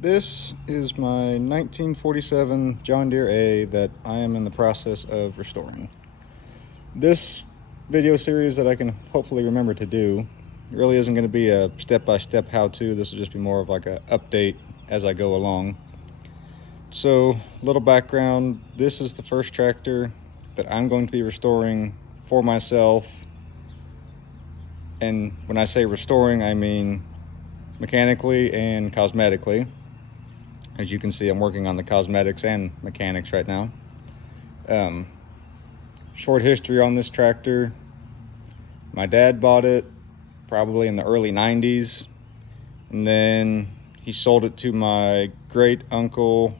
This is my 1947 John Deere A that I am in the process of restoring. This video series that I can hopefully remember to do really isn't going to be a step-by-step how-to. This will just be more of like an update as I go along. So, little background, this is the first tractor that I'm going to be restoring for myself. And when I say restoring, I mean mechanically and cosmetically. As you can see, I'm working on the cosmetics and mechanics right now. Short history on this tractor. My dad bought it probably in the early 90s, and then he sold it to my great uncle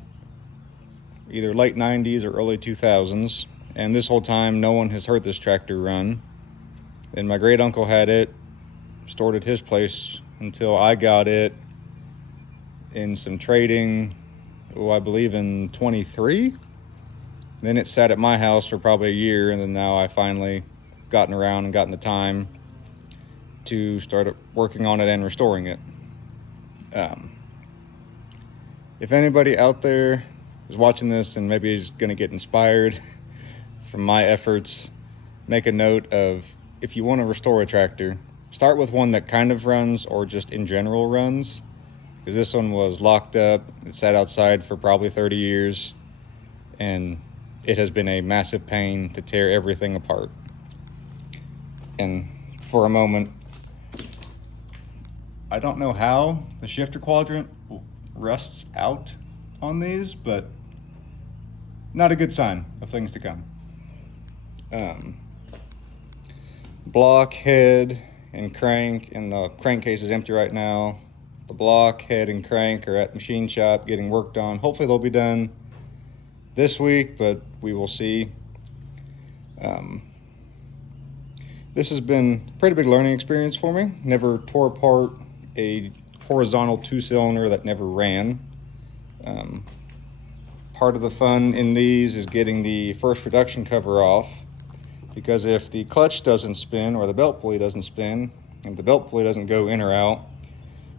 either late 90s or early 2000s, and this whole time no one has heard this tractor run. And my great uncle had it stored at his place until I got it in some trading, I believe in 23. Then it sat at my house for probably a year, and then now I finally gotten around and gotten the time to start working on it and restoring it. If anybody out there is watching this and maybe is going to get inspired from my efforts, make a note of, if you want to restore a tractor, start with one that kind of runs or just in general runs. Because this one was locked up, it sat outside for probably 30 years, and it has been a massive pain to tear everything apart. And for a moment, I don't know how the shifter quadrant rusts out on these, but not a good sign of things to come. Block, head, and crank, and the crankcase is empty right now. The block, head, and crank are at machine shop getting worked on. Hopefully they'll be done this week, but we will see. This has been a pretty big learning experience for me. Never tore apart a horizontal 2-cylinder that never ran. Part of the fun in these is getting the first reduction cover off, because if the clutch doesn't spin or the belt pulley doesn't spin and the belt pulley doesn't go in or out,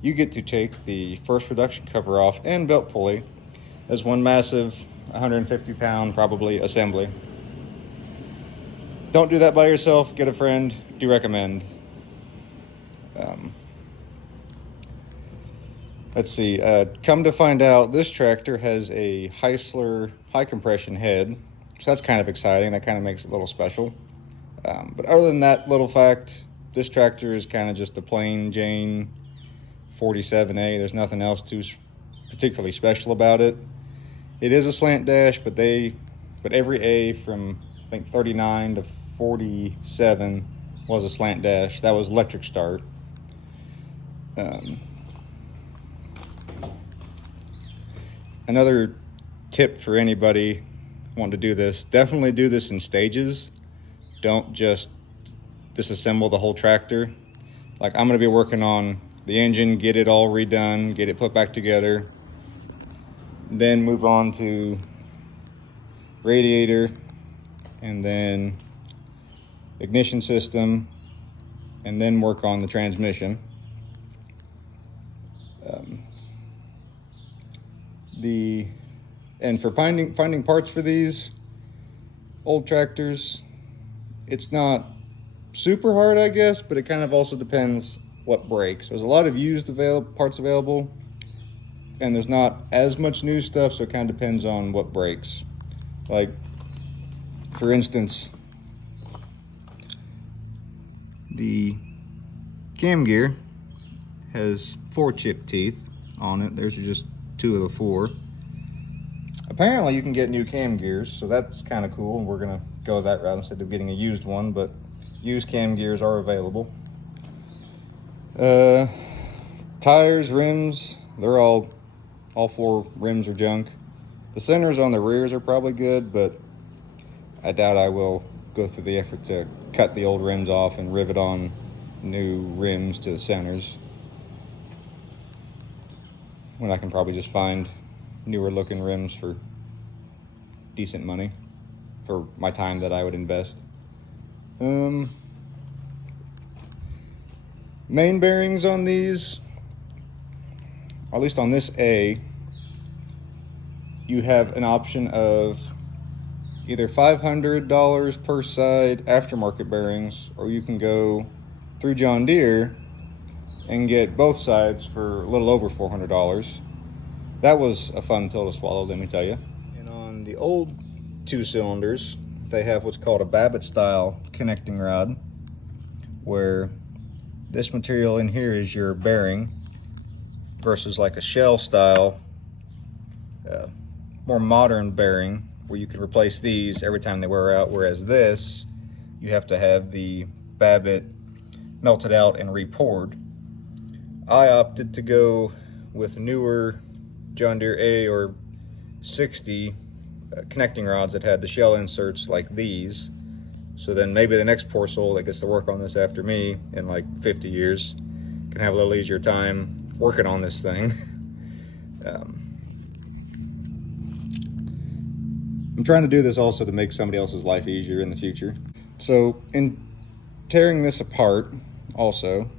you get to take the first reduction cover off and belt pulley as one massive 150-pound probably assembly. Don't do that by yourself. Get a friend. Do recommend. Let's see. Come to find out, this tractor has a Heisler high compression head, so that's kind of exciting. That kind of makes it a little special. But other than that little fact, this tractor is kind of just a plain Jane 47A. There's nothing else too particularly special about it. It is a slant dash, but every A from I think 39 to 47 was a slant dash. That was electric start. Another tip for anybody wanting to do this: definitely do this in stages. Don't just disassemble the whole tractor. Like, I'm going to be working on the engine, get it all redone, get it put back together, then move on to radiator, and then ignition system, and then work on the transmission. And for finding parts for these old tractors, it's not super hard, I guess, but it kind of also depends what breaks. There's a lot of used parts available, and there's not as much new stuff, so it kind of depends on what breaks. Like, for instance, the cam gear has 4 chip teeth on it. There's just 2 of the 4. Apparently you can get new cam gears, so that's kind of cool. We're gonna go that route instead of getting a used one, but used cam gears are available. Tires, rims, they're all 4 rims are junk. The centers on the rears are probably good, but I doubt I will go through the effort to cut the old rims off and rivet on new rims to the centers, when I can probably just find newer looking rims for decent money for my time that I would invest. Main bearings on these, at least on this A, you have an option of either $500 per side aftermarket bearings, or you can go through John Deere and get both sides for a little over $400. That was a fun pill to swallow, let me tell you. And on the old 2 cylinders, they have what's called a Babbitt style connecting rod, where this material in here is your bearing versus like a shell style, more modern bearing where you could replace these every time they wear out, whereas this, you have to have the Babbitt melted out and re-poured. I opted to go with newer John Deere A or 60 connecting rods that had the shell inserts like these. So then maybe the next poor soul that gets to work on this after me in like 50 years can have a little easier time working on this thing. I'm trying to do this also to make somebody else's life easier in the future. So in tearing this apart also,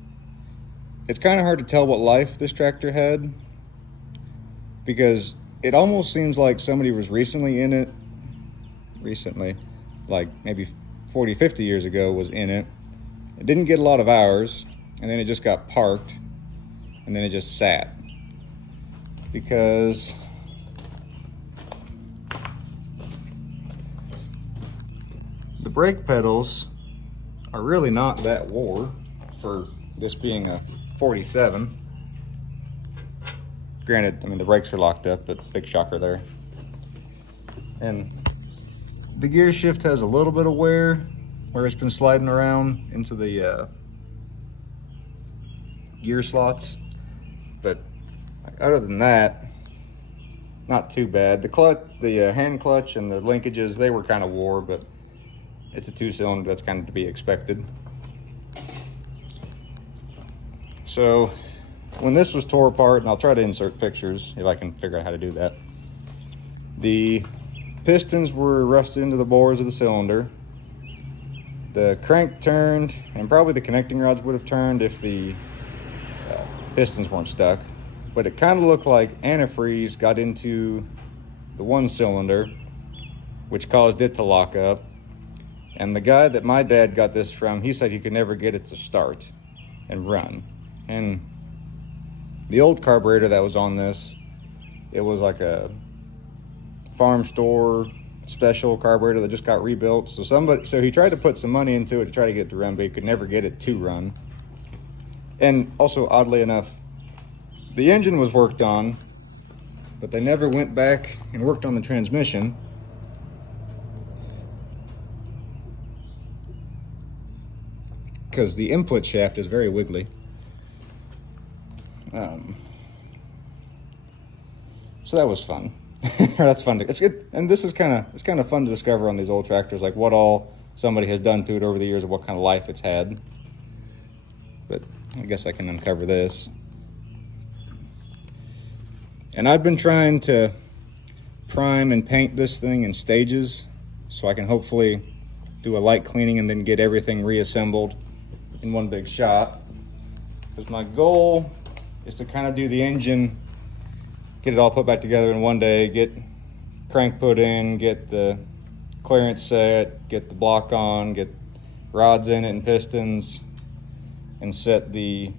it's kind of hard to tell what life this tractor had, because it almost seems like somebody was recently in it, like maybe 40, 50 years ago was in it. It didn't get a lot of hours, and then it just got parked, and then it just sat. Because the brake pedals are really not that wore for this being a 47. Granted, I mean, the brakes are locked up, but big shocker there. And the gear shift has a little bit of wear where it's been sliding around into the gear slots, but other than that, not too bad. The clutch, the hand clutch and the linkages, they were kind of wore, but it's a 2-cylinder, that's kind of to be expected. So when this was tore apart, and I'll try to insert pictures if I can figure out how to do that, the pistons were rusted into the bores of the cylinder. The crank turned, and probably the connecting rods would have turned if the pistons weren't stuck. But it kind of looked like antifreeze got into the 1 cylinder, which caused it to lock up. And the guy that my dad got this from, he said he could never get it to start and run. And the old carburetor that was on this, it was like a farm store special carburetor that just got rebuilt. So he tried to put some money into it to try to get it to run, but he could never get it to run. And also, oddly enough, the engine was worked on, but they never went back and worked on the transmission. Because the input shaft is very wiggly. So that was fun. That's fun. It's good, and this is kind of fun to discover on these old tractors, like what all somebody has done to it over the years, and what kind of life it's had. But I guess I can uncover this. And I've been trying to prime and paint this thing in stages, so I can hopefully do a light cleaning and then get everything reassembled in one big shot. Because my goal is to kind of do the engine, get it all put back together in one day, get crank put in, get the clearance set, get the block on, get rods in it and pistons, and set the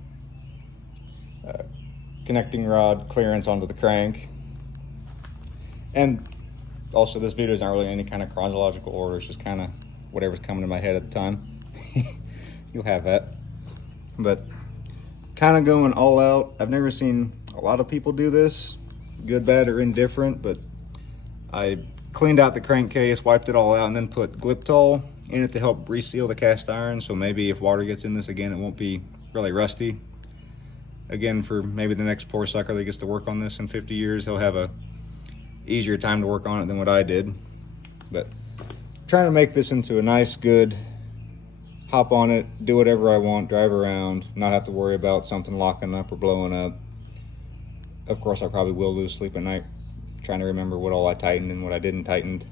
connecting rod clearance onto the crank. And also, this video is not really any kind of chronological order, it's just kind of whatever's coming to my head at the time. You'll have that. But kind of going all out. I've never seen a lot of people do this, good, bad, or indifferent, but I cleaned out the crankcase, wiped it all out, and then put Gliptol in it to help reseal the cast iron, so maybe if water gets in this again, it won't be really rusty. Again, for maybe the next poor sucker that gets to work on this in 50 years, he'll have a easier time to work on it than what I did. But trying to make this into a nice, good, hop on it, do whatever I want, drive around, not have to worry about something locking up or blowing up. Of course, I probably will lose sleep at night trying to remember what all I tightened and what I didn't tighten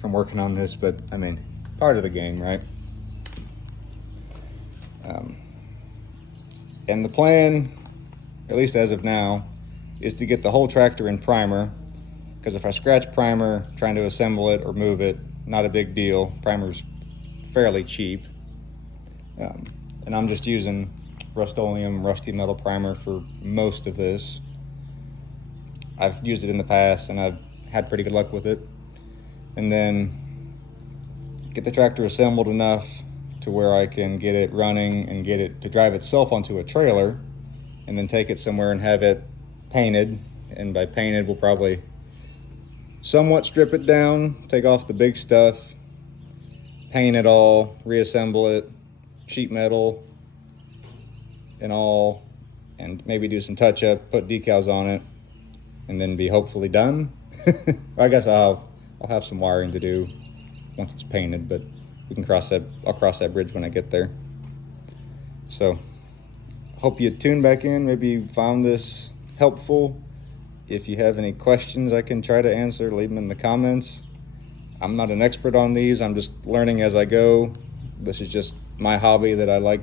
from working on this, but I mean, part of the game, right? And the plan, at least as of now, is to get the whole tractor in primer, because if I scratch primer trying to assemble it or move it, not a big deal. Primer's fairly cheap. And I'm just using Rust-Oleum rusty metal primer for most of this. I've used it in the past and I've had pretty good luck with it. And then get the tractor assembled enough to where I can get it running and get it to drive itself onto a trailer, and then take it somewhere and have it painted. And by painted, we'll probably somewhat strip it down, take off the big stuff, paint it all, reassemble it, sheet metal and all, and maybe do some touch up, put decals on it, and then be hopefully done. I guess I'll have some wiring to do once it's painted, but we can I'll cross that bridge when I get there. So hope you tune back in. Maybe you found this helpful. If you have any questions I can try to answer, leave them in the comments. I'm not an expert on these. I'm just learning as I go. This is just my hobby that I like.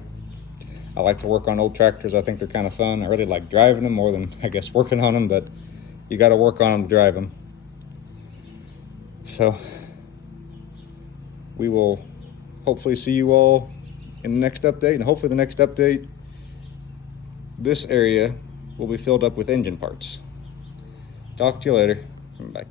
I like to work on old tractors. I think they're kind of fun. I really like driving them more than I guess working on them, but you got to work on them to drive them. So we will hopefully see you all in the next update, and hopefully the next update, this area will be filled up with engine parts. Talk to you later. Bye.